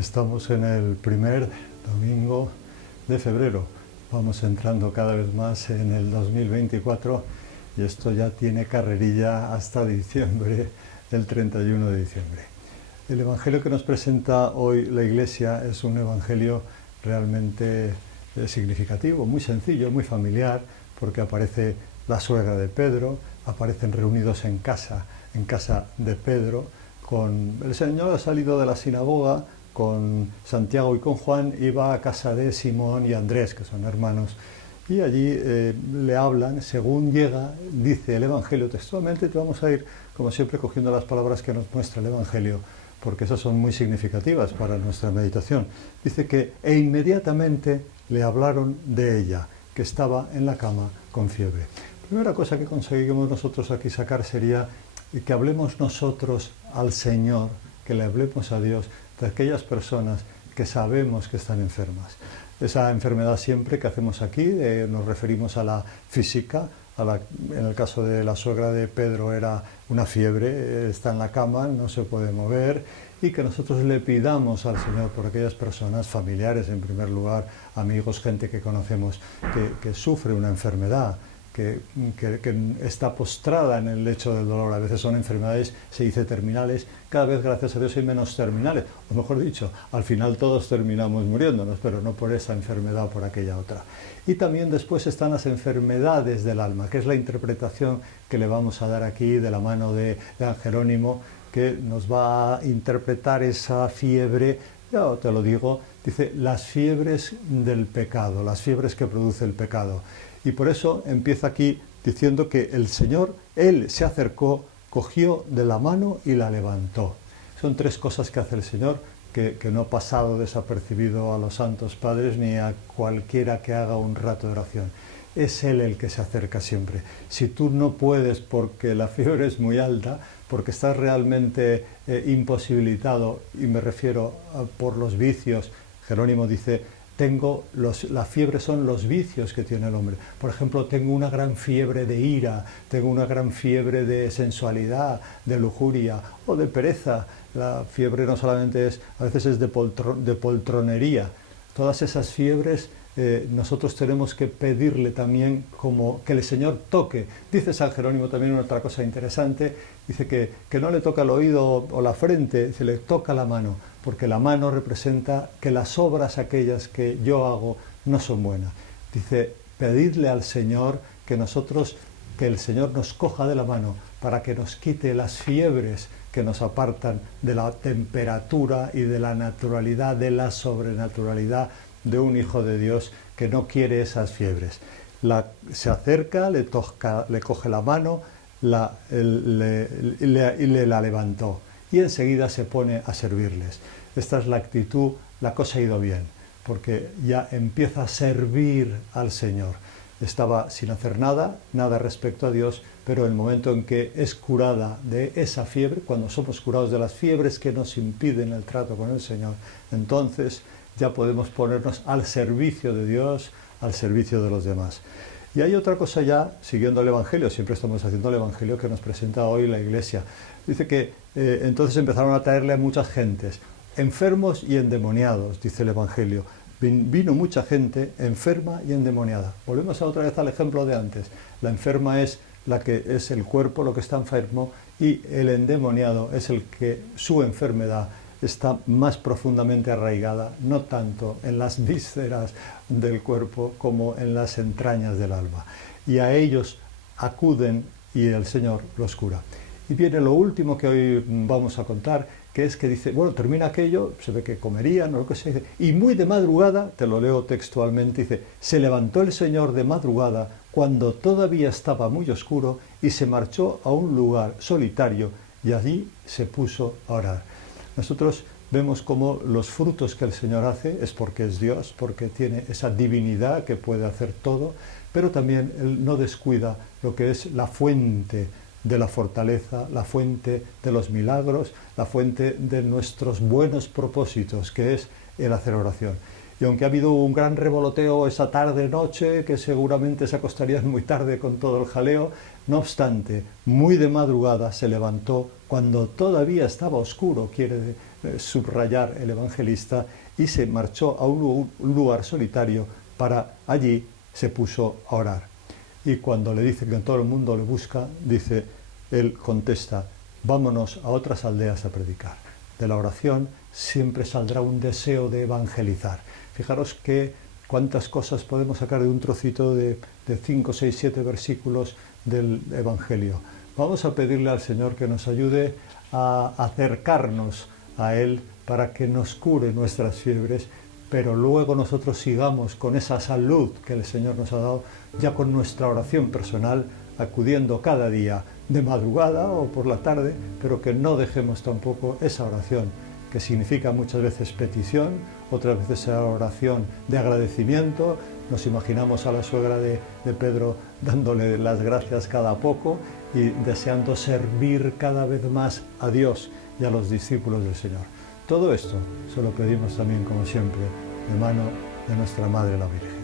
Estamos en el primer domingo de febrero. Vamos entrando cada vez más en el 2024 y esto ya tiene carrerilla hasta diciembre, el 31 de diciembre. El evangelio que nos presenta hoy la Iglesia es un evangelio realmente significativo, muy sencillo, muy familiar, porque aparece la suegra de Pedro, aparecen reunidos en casa de Pedro. El Señor ha salido de la sinagoga con Santiago y con Juan, y va a casa de Simón y Andrés, que son hermanos, y allí le hablan. Según llega, dice el Evangelio textualmente, te vamos a ir, como siempre, cogiendo las palabras que nos muestra el Evangelio, porque esas son muy significativas para nuestra meditación. Dice que, e inmediatamente le hablaron de ella, que estaba en la cama con fiebre. La primera cosa que conseguimos nosotros aquí sacar sería que hablemos nosotros al Señor, que le hablemos a Dios de aquellas personas que sabemos que están enfermas. Esa enfermedad siempre que hacemos aquí nos referimos a la física. En el caso de la suegra de Pedro era una fiebre, está en la cama, no se puede mover, y que nosotros le pidamos al Señor por aquellas personas, familiares en primer lugar, amigos, gente que conocemos, que sufre una enfermedad, que está postrada en el lecho del dolor. A veces son enfermedades, se dice terminales, cada vez gracias a Dios hay menos terminales, o mejor dicho, al final todos terminamos muriéndonos, pero no por esa enfermedad o por aquella otra. Y también después están las enfermedades del alma, que es la interpretación que le vamos a dar aquí de la mano de San Jerónimo, que nos va a interpretar esa fiebre. Ya te lo digo, dice, las fiebres del pecado, las fiebres que produce el pecado. Y por eso empieza aquí diciendo que el Señor, Él se acercó, cogió de la mano y la levantó. Son tres cosas que hace el Señor, que no ha pasado desapercibido a los santos padres ni a cualquiera que haga un rato de oración. Es Él el que se acerca siempre. Si tú no puedes porque la fiebre es muy alta, porque estás realmente imposibilitado, y me refiero por los vicios, Jerónimo dice, la fiebre son los vicios que tiene el hombre. Por ejemplo, tengo una gran fiebre de ira, tengo una gran fiebre de sensualidad, de lujuria o de pereza. La fiebre no solamente a veces es de poltronería. Todas esas fiebres nosotros tenemos que pedirle también como que el Señor toque. Dice San Jerónimo también una otra cosa interesante, dice que no le toca el oído o la frente, dice, le toca la mano, porque la mano representa que las obras aquellas que yo hago no son buenas. Dice, pedidle al Señor que el Señor nos coja de la mano para que nos quite las fiebres que nos apartan de la temperatura y de la naturalidad, de la sobrenaturalidad de un hijo de Dios que no quiere esas fiebres. Se acerca, le coge la mano y le la levantó. Y enseguida se pone a servirles. Esta es la actitud, la cosa ha ido bien, porque ya empieza a servir al Señor. Estaba sin hacer nada respecto a Dios, pero el momento en que es curada de esa fiebre, cuando somos curados de las fiebres que nos impiden el trato con el Señor, entonces ya podemos ponernos al servicio de Dios, al servicio de los demás. Y hay otra cosa ya, siguiendo el Evangelio, siempre estamos haciendo el Evangelio que nos presenta hoy la Iglesia. Dice que entonces empezaron a traerle a muchas gentes, enfermos y endemoniados, dice el Evangelio. Vino mucha gente enferma y endemoniada. Volvemos otra vez al ejemplo de antes. La enferma es la que es el cuerpo, lo que está enfermo, y el endemoniado es el que su enfermedad está más profundamente arraigada, no tanto en las vísceras del cuerpo como en las entrañas del alma. Y a ellos acuden y el Señor los cura. Y viene lo último que hoy vamos a contar, que es que dice, bueno, termina aquello, se ve que comerían o lo que sea, y muy de madrugada, te lo leo textualmente, dice, se levantó el Señor de madrugada cuando todavía estaba muy oscuro y se marchó a un lugar solitario y allí se puso a orar. Nosotros vemos cómo los frutos que el Señor hace es porque es Dios, porque tiene esa divinidad que puede hacer todo, pero también Él no descuida lo que es la fuente de la fortaleza, la fuente de los milagros, la fuente de nuestros buenos propósitos, que es el hacer oración. Y aunque ha habido un gran revoloteo esa tarde-noche, que seguramente se acostarían muy tarde con todo el jaleo, No obstante, muy de madrugada se levantó cuando todavía estaba oscuro, quiere subrayar el evangelista, y se marchó a un lugar solitario para allí se puso a orar. Y cuando le dice que todo el mundo le busca, dice, él contesta, vámonos a otras aldeas a predicar. De la oración siempre saldrá un deseo de evangelizar. Fijaros que cuántas cosas podemos sacar de un trocito de 5, 6, 7 versículos del Evangelio. Vamos a pedirle al Señor que nos ayude a acercarnos a Él para que nos cure nuestras fiebres, pero luego nosotros sigamos con esa salud que el Señor nos ha dado, ya con nuestra oración personal, acudiendo cada día de madrugada o por la tarde, pero que no dejemos tampoco esa oración, que significa muchas veces petición, otras veces oración de agradecimiento. Nos imaginamos a la suegra de Pedro dándole las gracias cada poco y deseando servir cada vez más a Dios y a los discípulos del Señor. Todo esto se lo pedimos también, como siempre, de mano de nuestra Madre la Virgen.